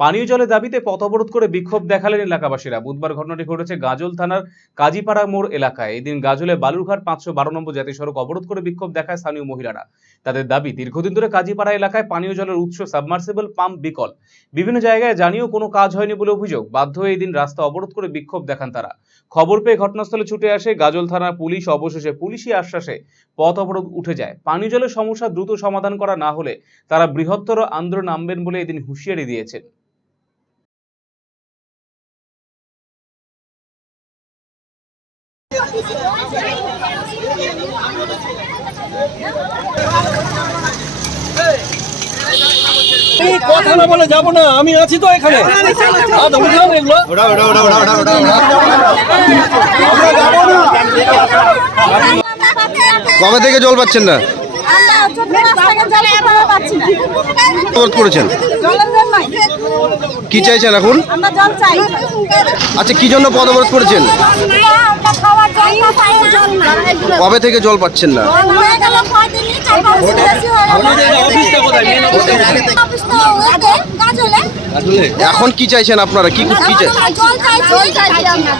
পানীয় জলের দাবিতে পথ অবরোধ করে বিক্ষোভ দেখালেন এলাকাবাসীরা। বুধবার ঘটনাটি ঘটেছে গাজল থানার কাজীপাড়া মোড় এলাকায়। এদিন গাজলে বালুরঘাট 512 নম্বর জাতীয় সড়ক অবরোধ করে বিক্ষোভ দেখায় স্থানীয় মহিলারা। তাদের দাবি, দীর্ঘদিন ধরে কাজীপাড়া এলাকায় পানীয় জলের উৎস সাবমার্সিবল পাম্প বিকল, বিভিন্ন জায়গায় জানিয়েও কোনো কাজ হয়নি বলে অভিযোগ। বাধ্য হয়ে এই দিন রাস্তা অবরোধ করে বিক্ষোভ দেখান তারা। খবর পেয়ে ঘটনাস্থলে ছুটে আসে গাজল থানার পুলিশ। অবশেষে পুলিশি আশ্বাসে পথ অবরোধ উঠে যায়। পানীয় জলের সমস্যা দ্রুত সমাধান করা না হলে তারা বৃহত্তর আন্দোলন নামবেন বলে এদিন হুঁশিয়ারি দিয়েছেন। কথা না বলে যাবো না, আমি আছি তো এখানে। কবে থেকে জল পাচ্ছেন না? করেছেন কি চাইছেন এখন? আচ্ছা, কি জন্য পথ অবরোধ করেছেন? কবে থেকে জল পাচ্ছেন না? এখন কি চাইছেন আপনারা? কি চাই?